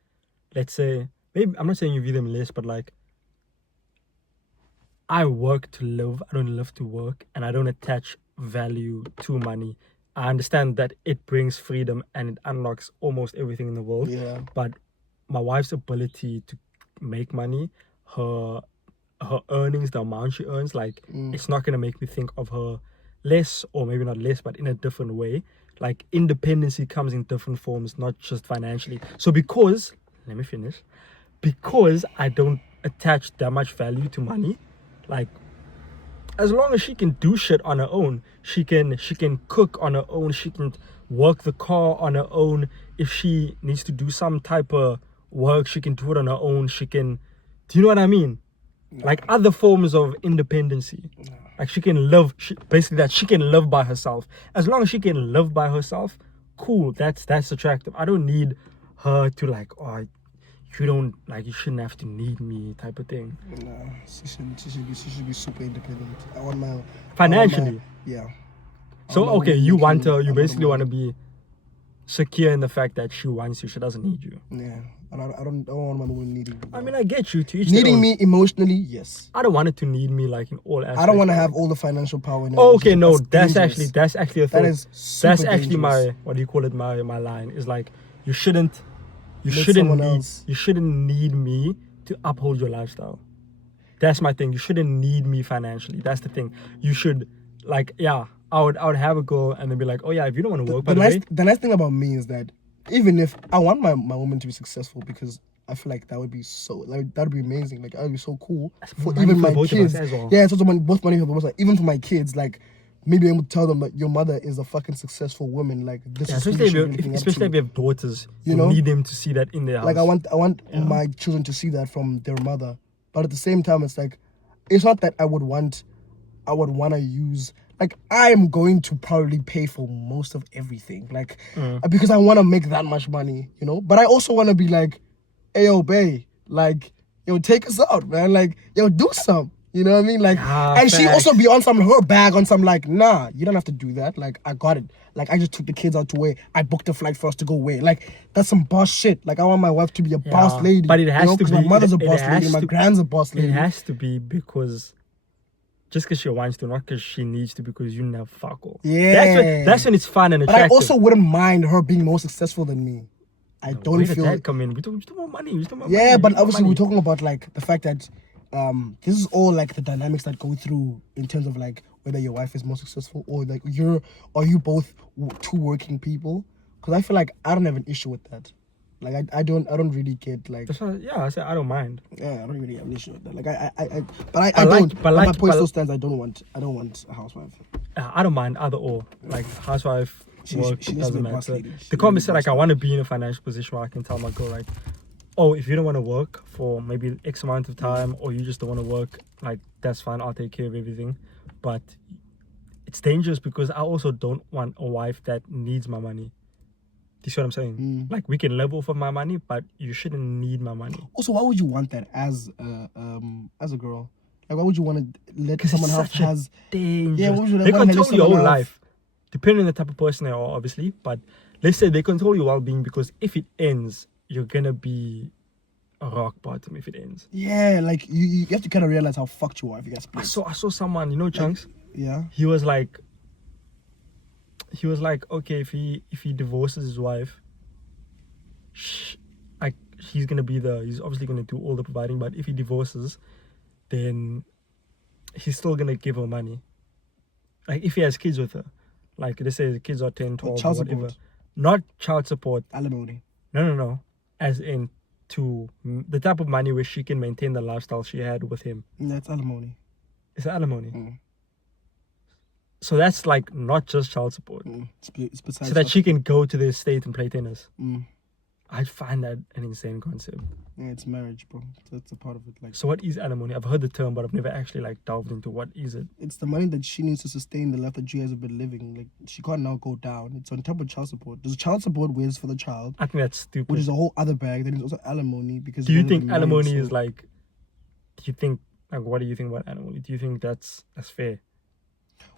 let's say, maybe, I'm not saying you view them less, but like, I work to live, I don't live to work, and I don't attach value to money. I understand that it brings freedom and it unlocks almost everything in the world. Yeah. But my wife's ability to make money, her earnings, the amount she earns, like it's not gonna make me think of her less, or maybe not less, but in a different way. Like independency comes in different forms, not just financially. So because I don't attach that much value to money, like as long as she can do shit on her own, she can cook on her own, she can work the car on her own. If she needs to do some type of work, she can do it on her own. She can, do you know what I mean? Like other forms of independency. Like she can live, basically that she can live by herself. As long as she can live by herself, cool, that's attractive. I don't need her to like, oh, you shouldn't have to need me type of thing. No, she should be super independent. I want my Financially. Yeah. So my okay, woman you making want her, a you lot of basically want to money. be secure in the fact that she wants you, she doesn't need you. Yeah. And I don't want my woman needing me. I mean, I get you to each their Needing own. me emotionally, yes. I don't want it to need me like in all aspects. I don't want to have all the financial power. In a Oh, okay, relationship. no, that's dangerous. actually a thought. That is super That's actually dangerous. my, what do you call it, my line is like, you shouldn't someone else. you shouldn't need me to uphold your lifestyle. That's my thing. You shouldn't need me financially. That's the thing. You should, like, yeah, I would have a girl and then be like, oh yeah, if you don't want to work, by the way, The nice thing about me is that even if I want my woman to be successful, because I feel like that would be that would be amazing. Like that would be so cool for money even for my both of us kids. as well. Yeah, it's also both money for both. Like, even for my kids, like maybe able to tell them that your mother is a fucking successful woman. Like this yeah, is who especially you should be looking up if to. you have daughters, You you know? need them to see that in their house. Like I want my children to see that from their mother. But at the same time, it's like it's not that I would want to use. Like I'm going to probably pay for most of everything, like because I want to make that much money, you know. But I also want to be like, hey, yo, babe, like, yo, take us out, man. Like, yo, do some. You know what I mean? Like, and she facts. also be on her bag on some like, nah, you don't have to do that. Like, I got it. Like, I just took the kids out to where I booked a flight for us to go where. Like, that's some boss shit. Like, I want my wife to be a boss lady. But it has to because be. my mother's a it boss has lady, my to- grand's a boss It lady. has to be because just because she wants to, not because she needs to, because you never fuck all. Yeah. That's when it's fun and But I attractive. also wouldn't mind her being more successful than me. I don't Where did feel. that come in? We talk about money. We talk about Yeah, money. but We talk obviously about we're money. talking about like the fact that this is all like the dynamics that go through in terms of like whether your wife is more successful or like are you both two working people? Because I feel like I don't have an issue with that. Like I don't really get like That's why, yeah, I said I don't mind. yeah, I don't really have an issue with that. Like I I like- don't. but But my like- point but- still stands. I don't want a housewife. I don't mind either or. Like housewife, work, she needs to doesn't be a boss matter. lady. She The comment needs to said be a like I want to be in a financial position where I can tell my girl like, oh, if you don't want to work for maybe X amount of time, or you just don't want to work, like that's fine. I'll take care of everything. But it's dangerous because I also don't want a wife that needs my money. Do you see what I'm saying? Like we can live off of my money, but you shouldn't need my money. Also, why would you want that as a girl? Like, why would you want to let Because someone it's else such a has? dangerous. Yeah, what would you They want to control let your whole someone else- life, depending on the type of person they are, obviously. But let's say they control your well-being because if it ends, you're gonna be a rock bottom. If it ends, Yeah, like you have to kind of realize how fucked you are if you get split. I saw someone, you know, Chunks. Yeah. He was like, okay, if he divorces his wife, like he's obviously gonna do all the providing. But if he divorces, then he's still gonna give her money. Like if he has kids with her, like let's say the kids are 10, 12, child or whatever. support. Not child support. Alimony. No. As in to the type of money where she can maintain the lifestyle she had with him. That's alimony. It's alimony. Mm. So that's like not just child support. It's besides So that she can go to the estate and play tennis. Mm. I find that an insane concept. Yeah, it's marriage, bro. That's a part of it. Like, So what is alimony? I've heard the term, but I've never actually like delved into what is it. it's the money that she needs to sustain the life that you guys have been living. Like, she can't now go down. It's on top of child support. There's child support ways for the child, I think that's stupid. which is a whole other bag. Then there's also alimony because. Do you guys have think been married, alimony so- is like? Do you think like what do you think about alimony? Do you think that's fair?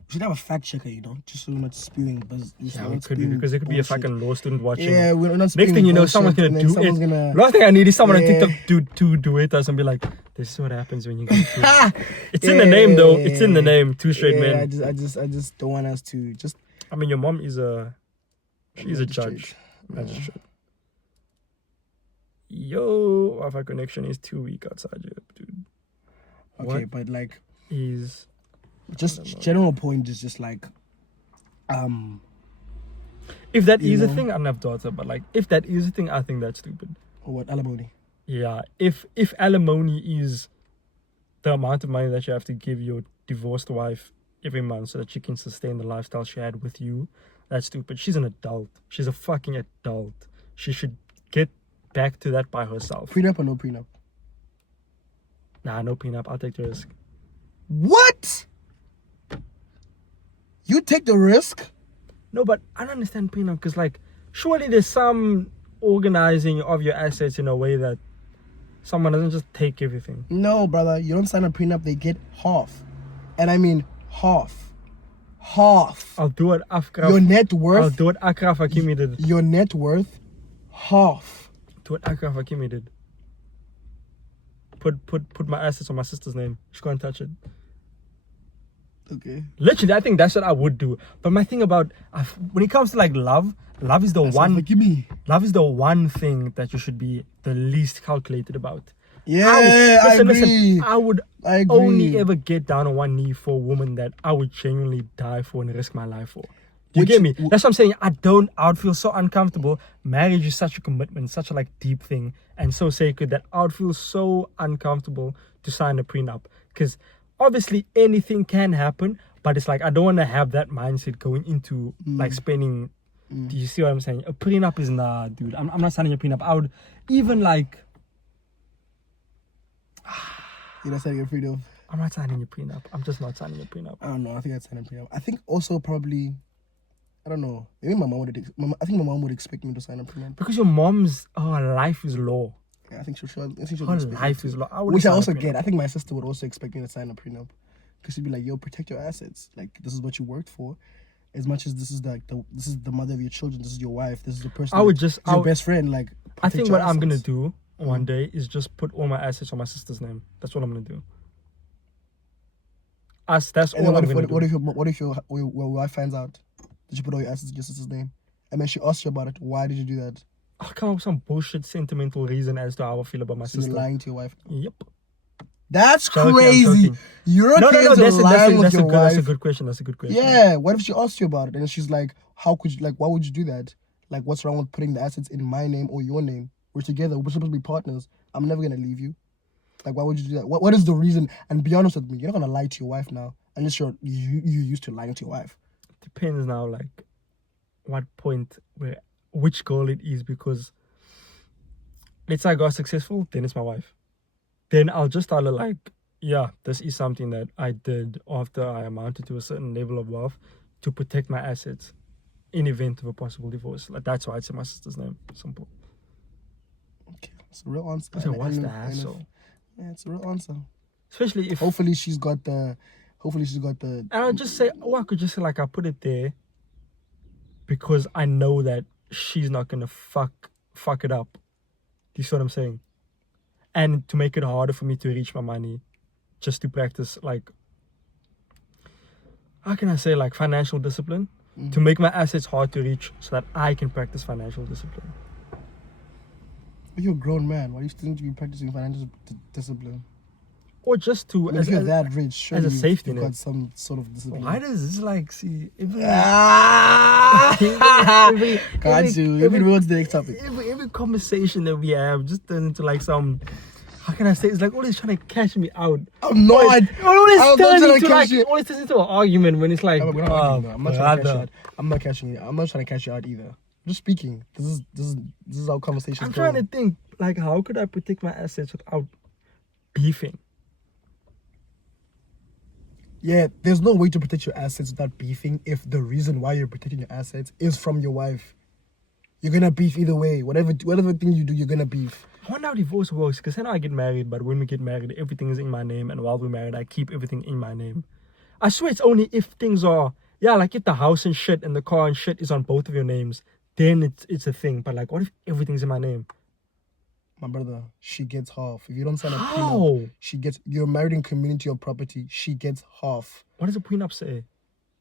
We should have a fact checker, just so we're not spewing. Yeah, it could be because there could be a fucking law student watching. Yeah, we're not. Next thing you know, someone's gonna do it. Last thing I need is someone on Yeah. TikTok to do it and be like, "This is what happens when you get to." It's in the name, though. It's in the name. Two straight men. I just don't want us to just. I mean, your mom is she's a Magistrate. judge. Magistrate. Yo, Wi-Fi connection is too weak outside here, dude. Okay, What? but like, Is just general point is just like, if that You is a know. thing, I don't have daughter, but like if that is a thing, I think that's stupid. what alimony? Yeah, if alimony is the amount of money that you have to give your divorced wife every month so that she can sustain the lifestyle she had with you, that's stupid. She's an adult. She's a fucking adult. She should get back to that by herself. Prenup or no prenup? Nah, no prenup. I'll take the risk. What? You take the risk? No, but I don't understand prenup because, like, surely there's some organizing of your assets in a way that someone doesn't just take everything. No, brother. You don't sign a prenup. They get half, and I mean half. Half. I'll do it Akraf. Your net I'll worth. do it Akraf Hakimi did. Your net worth. Half. Do what Akraf Hakimi did. Put my assets on my sister's name. She can't touch it. Okay. Literally, I think that's what I would do. But my thing about when it comes to like love is the one. Give me. Love is the one thing that you should be the least calculated about. Yeah, I agree. Listen, I would I agree. only ever get down on one knee for a woman that I would genuinely die for and risk my life for. Do you Which- get me? That's what I'm saying. I would feel so uncomfortable. Marriage is such a commitment, such a like deep thing, and so sacred that I would feel so uncomfortable to sign a prenup. Because obviously anything can happen, but it's like I don't want to have that mindset going into like spending. Do you see what I'm saying? A prenup is nah, dude. I'm not signing a prenup. I would even like. You're not signing a prenup. I'm not signing a prenup. I'm just not signing a prenup. I don't know. I think I'd sign a prenup. I think also probably. I don't know. Maybe my mom would. I think my mom would expect me to sign a prenup. Because your mom's life is law. Yeah, I think she'll expect Her me life to. is law. wouldn't Which I sign a also prenup. get. I think my sister would also expect me to sign a prenup, because she'd be like, "Yo, protect your assets. Like, this is what you worked for. As much as this is this is the mother of your children. This is your wife. This is the person. I would this just. is your best friend. Like, I protect think your what I'm gonna assets." do one day is just put all my assets on my sister's name. That's what I'm gonna do. That's And all then I'm gonna do. what if your wife finds out that you put all your assets in your sister's name, and then she asks you about it? Why did you do that? I'll come up with some bullshit sentimental reason as to how I feel about my So you're sister. lying to your wife. Yep. That's Joking, I'm crazy. joking. You're No, okay no, to that's lying with your that's a wife. good question. That's a good question. Yeah. What if she asks you about it and she's like, "How could you? Like, why would you do that? Like, what's wrong with putting the assets in my name or your name? We're together. We're supposed to be partners. I'm never gonna leave you. Like, why would you do that? What is the reason? And be honest with me. You're not gonna lie to your wife now unless you used to lying to your wife. Depends now, like, what point which goal it is, because let's say I got successful, then it's my wife. Then I'll just tell her, like, yeah, this is something that I did after I amounted to a certain level of wealth to protect my assets in event of a possible divorce. Like, that's why I say my sister's name. Simple. Okay, it's a real answer. So what's the hassle? Yeah, it's a real answer. Especially if hopefully she's got the. And I'll just say, I could just say, like, I put it there because I know that she's not gonna fuck it up. Do you see what I'm saying? And to make it harder for me to reach my money, just to practice, like, how can I say, like, financial discipline, to make my assets hard to reach so that I can practice financial discipline. You're a grown man. Why do you still need to be practicing financial discipline? Or just to, if you're that rich, surely as a safety you've net. got some sort of discipline. Why does this, like, see, every What's the next topic? every conversation that we have just turns into, like, some, how can I say, it's like always trying to catch me out. I'm not. Always turns into an argument when it's like, I'm not trying to catch you out. I'm not catching you. I'm not trying to catch you out either. I'm just speaking. This is how conversations I'm go. trying to think, like, how could I protect my assets without beefing? Yeah, there's no way to protect your assets without beefing if the reason why you're protecting your assets is from your wife. You're gonna beef either way. Whatever thing you do, you're gonna beef. I wonder how divorce works, because then I get married, but when we get married, everything is in my name, and while we're married, I keep everything in my name. I swear it's only if things are, like if the house and shit and the car and shit is on both of your names, then it's a thing. But, like, what if everything's in my name? My brother, she gets half. If you don't sign a How? prenup, you're married in community of property, she gets half. What does a prenup say?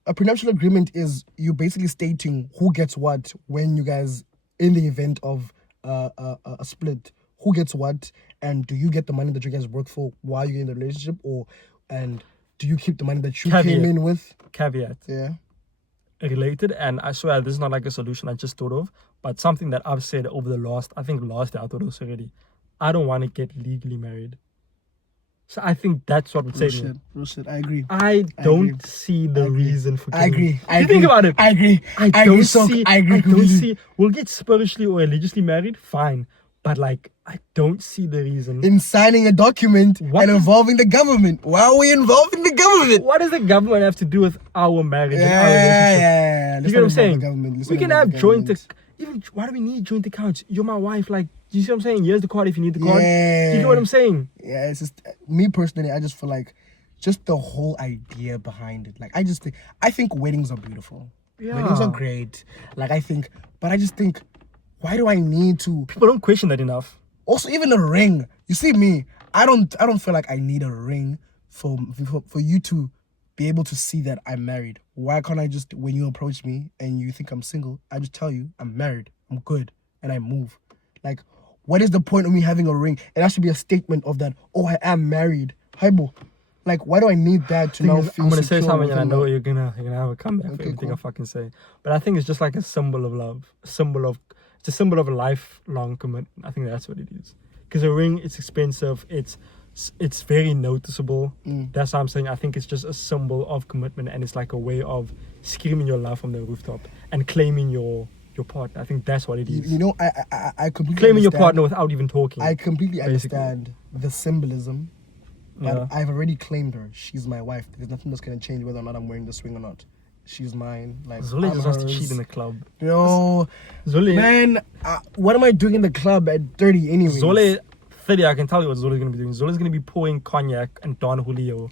A prenuptial agreement is you basically stating who gets what when you guys, in the event of a split, who gets what, and do you get the money that you guys work for while you're in the relationship, and do you keep the money that you came in with? Caveat. Yeah. Related, and I swear this is not like a solution I just thought of, but something that I've said over the last year, I thought of this already. I don't want to get legally married. So I think that's what would save me. Real shit. I agree. I don't see the reason for I agree. You think about it. I agree. I don't completely. see. We'll get spiritually or religiously married, fine. But, like, I don't see the reason. In signing a document involving the government. Why are we involving the government? What does the government have to do with our marriage and our relationship? Yeah. You get what I'm saying? We can have joint. Even why do we need joint accounts? You're my wife. Like, do you see what I'm saying? Here's the card if you need the card. Yeah. Do you get what I'm saying? Yeah. It's just me personally. I just feel like just the whole idea behind it. Like, I think weddings are beautiful. Yeah. Weddings are great. Like, but I just think, why do I need to? People don't question that enough. Also, even a ring. You see me, I don't feel like I need a ring for you to be able to see that I'm married. Why can't I just, when you approach me and you think I'm single, I just tell you I'm married, I'm good, and I move. Like, what is the point of me having a ring? It has to be a statement of that, oh, I am married. Heibo. Like, why do I need that to now feel I'm gonna say secure something and I know that? you're gonna have a comeback for everything I fucking say. But I think it's just like a symbol of love. It's a symbol of a lifelong commitment. I think that's what it is. Because a ring, it's expensive. It's very noticeable. That's what I'm saying. I think it's just a symbol of commitment, and it's like a way of screaming your love from the rooftop and claiming your partner. I think that's what it is. You know, I completely claiming your understand. partner without even talking. I completely basically understand the symbolism, but Yeah. I've already claimed her. She's my wife. There's nothing that's gonna change whether or not I'm wearing this ring or not. She's mine. Like, Zole I'm just wants to hers. cheat in the club. No, Zole, man. What am I doing in the club at 30 anyways? Zole 30, I can tell you what Zole's going to be doing. Zole's going to be pouring cognac and Don Julio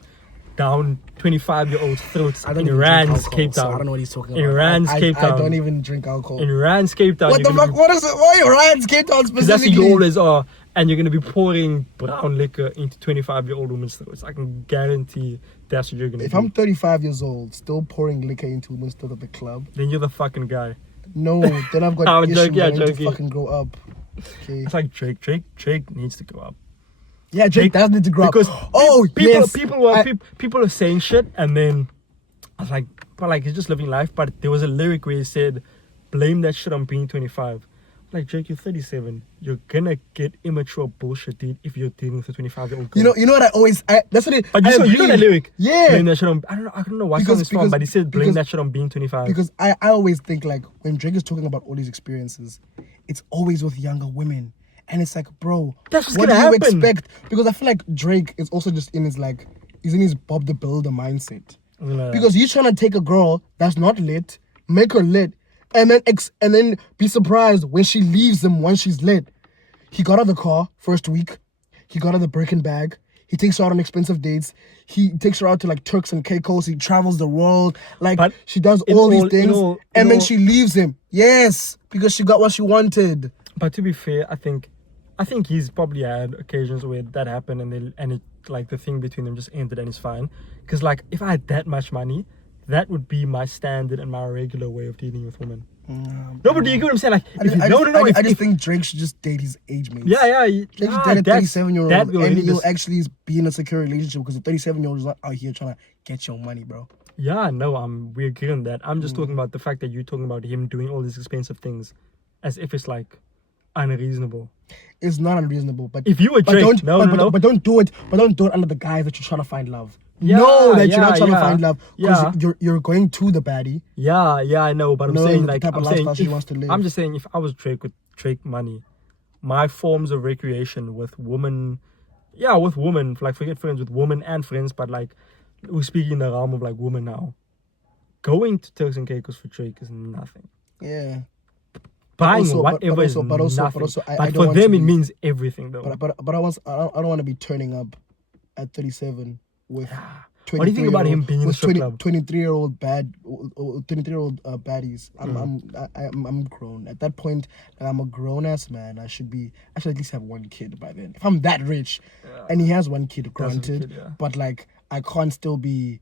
down 25-year-old throats I don't in even drink Rand's alcohol, Cape so Town. I don't know what he's talking In about. Rand's Cape Town. I don't even drink alcohol. In Rand's Cape Town. What the fuck? What is it? Why are Rand's Cape Town Because that's what specifically? you always are. And you're going to be pouring brown liquor into 25-year-old women's throats. I can guarantee that's what you're going to do. If I'm 35 years old, still pouring liquor into women's throat at the club, then you're the fucking guy. no, then I've got I'm issues. joking, I need to joking. fucking grow up. Okay. It's like Drake. Drake needs to grow up. Yeah, Drake does need to grow Because up. Oh, people, yes. people are saying shit, and then I was like, but like he's just living life. But there was a lyric where he said, "Blame that shit on being 25." Like Drake, you're 37. You're gonna get immature bullshit, dude, if you're dealing with a 25-year-old girl. You know what that's what it. But you know that lyric. Yeah. Blame that shit on. I don't know what song it's from, but he said blame that shit on being 25. Because I always think like when Drake is talking about all these experiences, it's always with younger women, and it's like, bro, that's what's what gonna do you happen. expect? Because I feel like Drake is also just in his like, he's in his Bob the Builder mindset. Because he's trying to take a girl that's not lit, make her lit, and then be surprised when she leaves him once she's lit. He got out of the car first week. He got out of the Birkin bag. He takes her out on expensive dates. He takes her out to like Turks and Caicos. He travels the world. Like But she does all these things, and then she leaves him. Yes, because she got what she wanted. But to be fair, I think he's probably had occasions where that happened, and it like the thing between them just ended, and it's fine. Because like if I had that much money, that would be my standard and my regular way of dealing with women. No, but do you get what I'm saying? Like, I just think Drake should just date his age mates. Yeah. Drake should date a 37-year-old, and you'll actually be in a secure relationship because a 37-year-old is not out here trying to get your money, bro. Yeah, no, we agree on that. I'm just talking about the fact that you're talking about him doing all these expensive things, as if it's like unreasonable. It's not unreasonable, but if you were Drake, but don't do it. But don't do it under the guise that you're trying to find love. Yeah, you're not trying to find love because yeah. you're going to the baddie. Yeah, I know, but I'm saying like she wants to live. I'm just saying if I was Drake with Drake money, my forms of recreation with women, like forget friends, with women and friends, but like we're speaking in the realm of like women now. Going to Turks and Caicos for Drake is nothing. Yeah. Buying whatever is nothing. But for them, it means everything, though. But I don't want to be turning up at 37 with. What do you think about him being in the strip club? 23-year-old baddies. I'm grown. At that point, I'm a grown ass man. I should at least have one kid by then. If I'm that rich, and he has one kid, granted, but like I can't still be,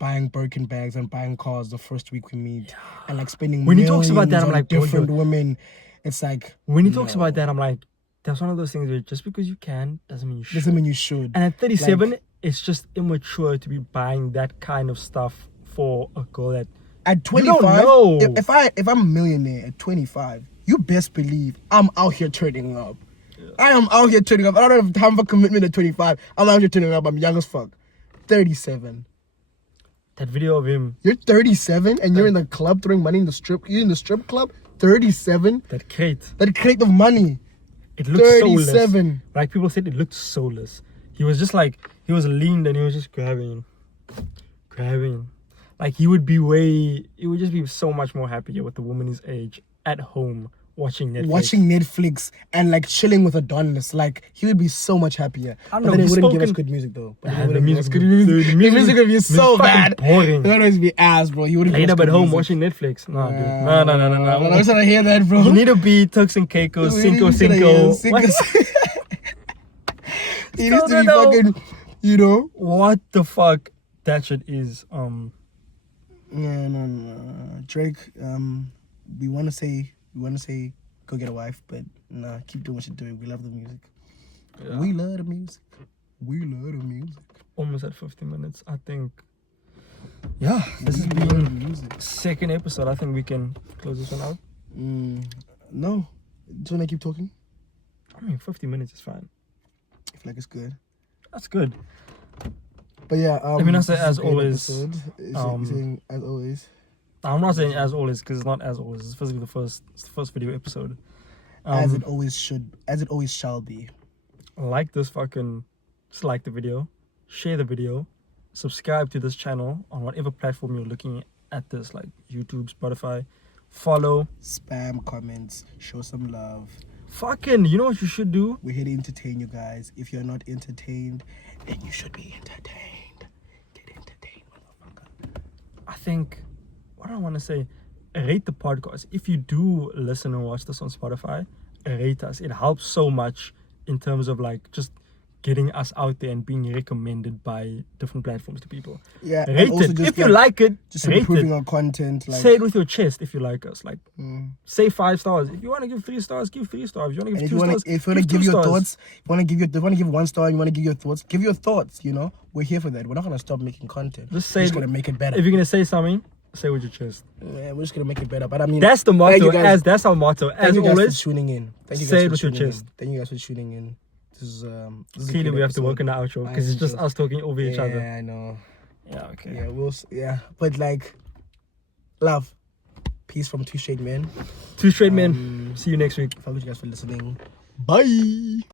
buying Birkin bags and buying cars the first week we meet, and like spending when he millions talks about that, I'm like, different women. It's like when he talks about that, I'm like, that's one of those things where just because you can doesn't mean you should. Doesn't mean you should. And at 37, it's just immature to be buying that kind of stuff for a girl that at 25. You don't know. If I'm a millionaire at 25, you best believe I'm out here turning up. Yeah. I am out here turning up. I don't have time for commitment at 25. I'm out here turning up. I'm young as fuck. 37. That video of him. You're 37 and you're in the club throwing money in the strip. You're in the strip club. 37. That crate of money. It looked 37. soulless. Like people said, it looked soulless. He was just like, he was leaned and he was just grabbing. Like he would just be so much more happier with the woman his age at home watching Netflix and like chilling with Adonis. Like he would be so much happier. But then he wouldn't give us good music though. The music would be so bad. Boring. It would always be ass, bro. He wouldn't laid up at home watching Netflix. No. I'm not trying to hear that, bro. You need to be Turks and Caicos, Cinco. He needs to be fucking, What the fuck that shit is. No. Drake, we want to say go get a wife, but nah, keep doing what you're doing. We love the music. Yeah. We love the music. Almost at 50 minutes, I think. Yeah, this has been second episode. I think we can close this one out. No. Do you want to keep talking? I mean, 50 minutes is fine. I feel like it's good. That's good. But yeah, let me not say as always. Saying as always. I'm not saying as always because it's not as always. It's physically the first video episode. As it always shall be. Just like the video, share the video, subscribe to this channel on whatever platform you're looking at this, like YouTube, Spotify. Follow. Spam comments. Show some love. You know what you should do? We're here to entertain you guys. If you're not entertained, then you should be entertained. Get entertained, motherfucker. I think, what do I want to say? Rate the podcast. If you do listen and watch this on Spotify, rate us. It helps so much in terms of like just getting us out there and being recommended by different platforms to people. Yeah, rate it. If you like it, just improving our content. Like, say it with your chest if you like us. Like, say 5 stars. If you want to give 3 stars, give 3 stars. If you want to give 2 stars, if you want to give your thoughts, if you want to give 1 star, and you want to give your thoughts, give your thoughts. We're here for that. We're not gonna stop making content. We're just gonna make it better. If you're gonna say something, Say with your chest. Yeah, we're just gonna make it better. But I mean, That's the thank you motto. guys. That's our motto. Thank As you guys always, for tuning in. Thank you guys say it for with your tuning in. chest. Thank you guys for tuning in. This is a clearly good we have to work episode. on the outro I because it's just enjoyed- us talking over each other. Yeah, I know. Yeah, okay. But like, love, peace from Two Straight Men. Two straight men. See you next week. Thank you guys for listening. Bye.